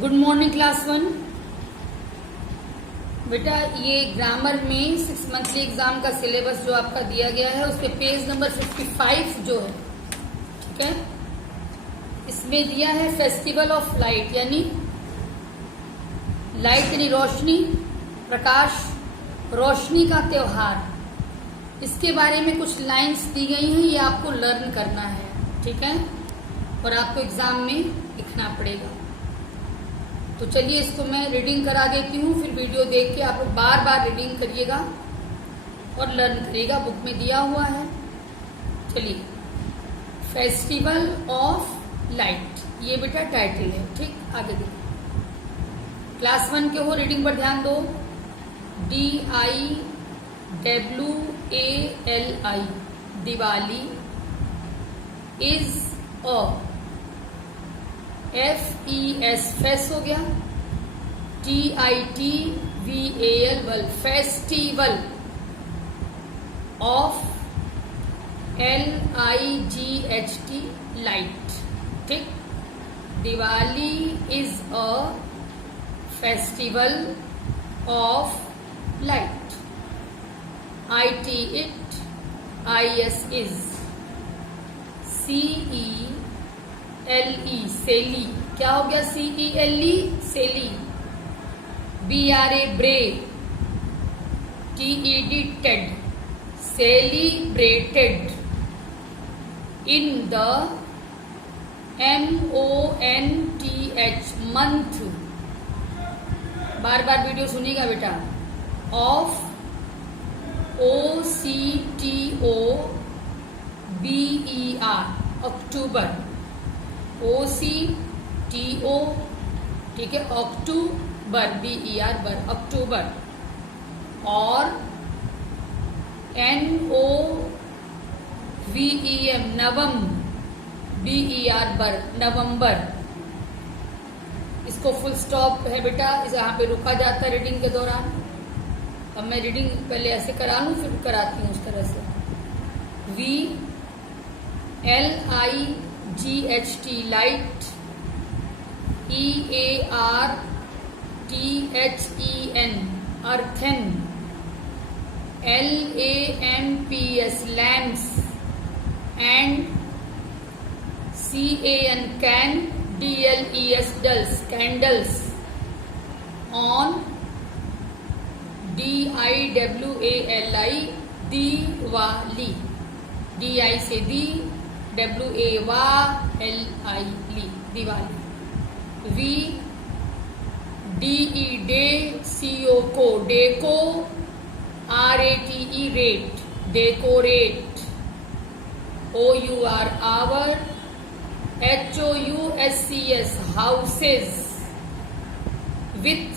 Good morning class 1। बेटा ये grammar में 6 मंथली एग्जाम का सिलेबस जो आपका दिया गया है उसके पेज नंबर 55 जो है, ठीक है, इसमें दिया है फेस्टिवल ऑफ लाइट, यानी लाइट यानी रोशनी, प्रकाश, रोशनी का त्योहार। इसके बारे में कुछ लाइंस दी गई हैं, ये आपको लर्न करना है, ठीक है, और आपको एग्जाम में लिखना पड़ेगा। तो चलिए इसको मैं रीडिंग करा देती हूँ, फिर वीडियो देख के आप लोग बार बार रीडिंग करिएगा और लर्न करिएगा, बुक में दिया हुआ है। चलिए, फेस्टिवल ऑफ लाइट, ये बेटा टाइटल है, ठीक। आगे देखिए, क्लास 1 के हो, रीडिंग पर ध्यान दो। DIWALI, Diwali, is a FES, face हो गया, TITVAL, वल, फेस्टिवल ऑफ LIGHT, लाइट, ठीक। Diwali is a festival of light. IT, it, IS, is, CELE, सेली, क्या हो गया, CELE, सेली, BRA, ब्रे, TED, Ted, celebrated, in the MONTH, month, bar bar video सुनिएगा बेटा, ऑफ OCTOBER, अक्टूबर, OCTO, ठीक है, अक्टूबर, BER, बर, अक्टूबर, और NOVEM, नवम, BER, बर, नवंबर। इसको फुल स्टॉप है बेटा, यहाँ पे रुका जाता है रीडिंग के दौरान। अब मैं रीडिंग पहले ऐसे करा लूँ, फिर कराती हूँ उस तरह से। VLIGHT, light, EARTHEN, earthen, LAMPS, lamps, and CAN, can, DLES, dles, candles, on DIWALI, Diwali, DI से दी, WALI, Diwali. VDE, de, CO, co, deco, RATE, rate, decorate, OUR, our, HOUSES, houses, with,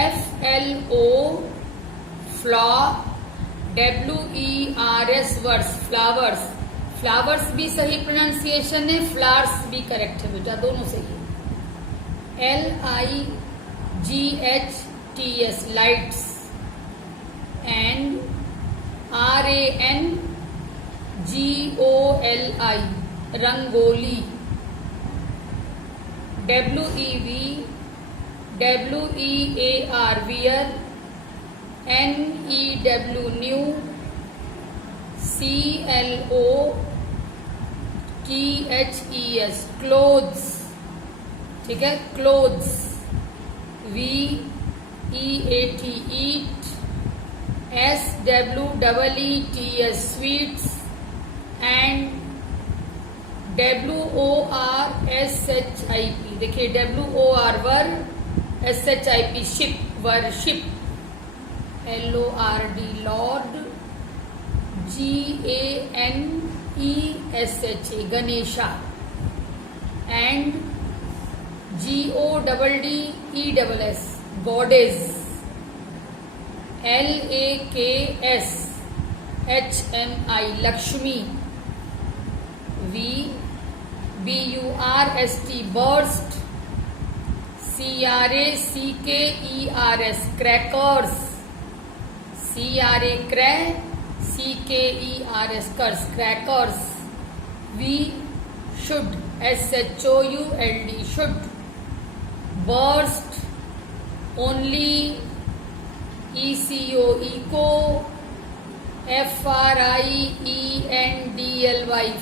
FLO, flo, WERS, wers, flowers, flowers भी सही pronunciation है, flowers भी correct है बेटा, दोनों सही है। LIGHTS, lights, and RANGOLI, rangoli, WEAR, wear, NEW, new, CLOTHES, clothes, ठीक है, clothes, VEAT, eat, SWEETS, sweets, and WORSHIP, देखिए WOR, wor, SHIP, ship, worship, LORD, lord, GANESH, Ganesha, and GODDESS, goddess, LAKSHMI, Lakshmi, BURST, burst, CRACKERS, crackers, CRA, crack, CKERS, kers, crackers, V should, SHOULD, should, burst, only, ECO, eco, FRIENDLY,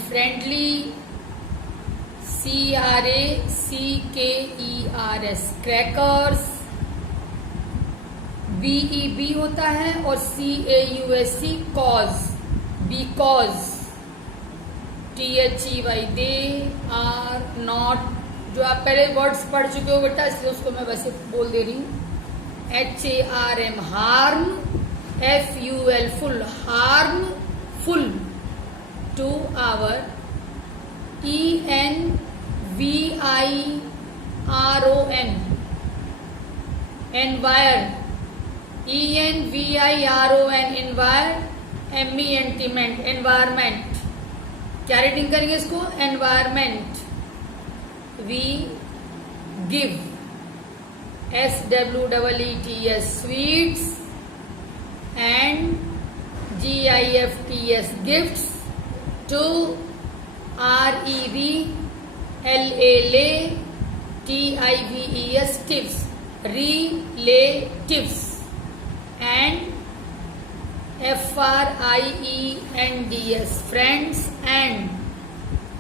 friendly, CRACKERS, crackers, BEB होता है और CAUSE, cause, because, THEY, they are not, जो आप पहले words पढ़ चुके हो बेटा इसलिए उसको मैं वैसे बोल दे रही हूँ, HARM, harm, FUL, full, harmful to our, ENVIRON, envir, ENVIRON, envir, MENTiment, environment, क्या रीडिंग करेंगे इसको, environment, we give, SWEETS, sweets, and GIFTS, gifts, to REVLATIVES, tips, relatives, and FRIENDS, friends, and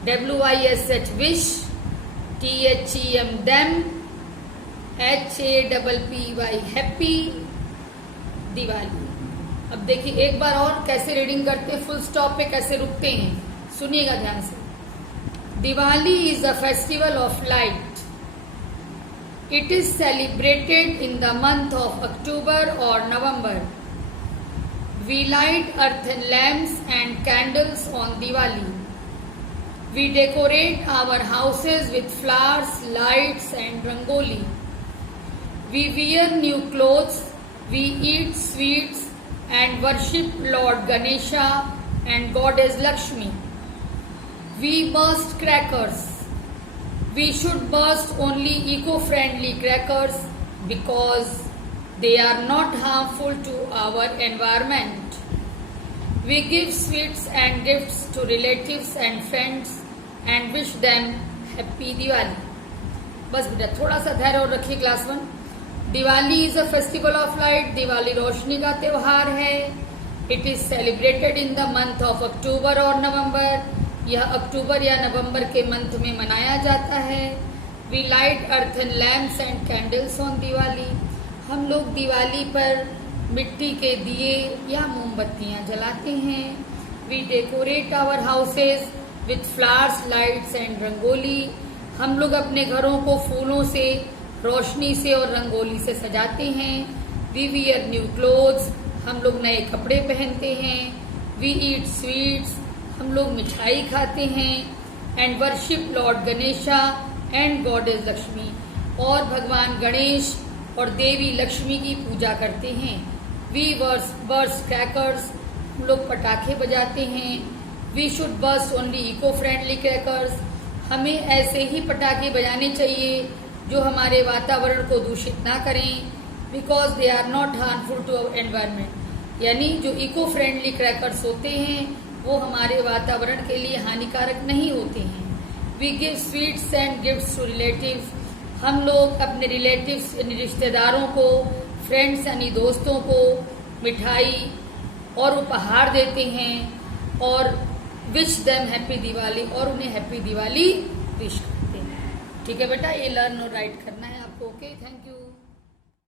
WISH, wish, THEM, them, HAPPY, happy, Diwali. अब देखिए एक बार और कैसे reading करते हैं, फुल स्टॉप पे कैसे रुकते हैं, सुनिएगा ध्यान से। Diwali is a festival of light. It is celebrated in the month of October और नवंबर। We light earthen lamps and candles on Diwali. We decorate our houses with flowers, lights and rangoli. We wear new clothes, we eat sweets and worship Lord Ganesha and Goddess Lakshmi. We burst crackers. We should burst only eco-friendly crackers because they are not harmful to our environment. We give sweets and gifts to relatives and friends and wish them happy Diwali. बस बेटा थोड़ा सा धैर्य और रखिए class 1। Diwali is a festival of light. Diwali रोशनी का त्योहार है। It is celebrated in the month of October और नवंबर। यह अक्टूबर या नवंबर के मंथ में मनाया जाता है। We light earthen lamps and candles on Diwali. हम लोग दिवाली पर मिट्टी के दिए या मोमबत्तियां जलाते हैं। We decorate our houses with flowers, lights and rangoli. हम लोग अपने घरों को फूलों से, रोशनी से और रंगोली से सजाते हैं। We wear new clothes. हम लोग नए कपड़े पहनते हैं। We eat sweets. हम लोग मिठाई खाते हैं। And worship lord Ganesha and goddess Lakshmi. और भगवान गणेश और देवी लक्ष्मी की पूजा करते हैं। We burst crackers. हम लोग पटाखे बजाते हैं। We should burst only eco friendly crackers. हमें ऐसे ही पटाखे बजाने चाहिए जो हमारे वातावरण को दूषित ना करें, because they are not harmful to our environment. यानी जो इको फ्रेंडली क्रैकर्स होते हैं वो हमारे वातावरण के लिए हानिकारक नहीं होते हैं। We give sweets and gifts to relatives. हम लोग अपने रिलेटिव्स यानी रिश्तेदारों को, फ्रेंड्स यानी दोस्तों को मिठाई और उपहार देते हैं और विश देम हैप्पी दिवाली और उन्हें हैप्पी दिवाली विश करते हैं। ठीक है बेटा, ये लर्न और राइट करना है आपको। Okay, thank you.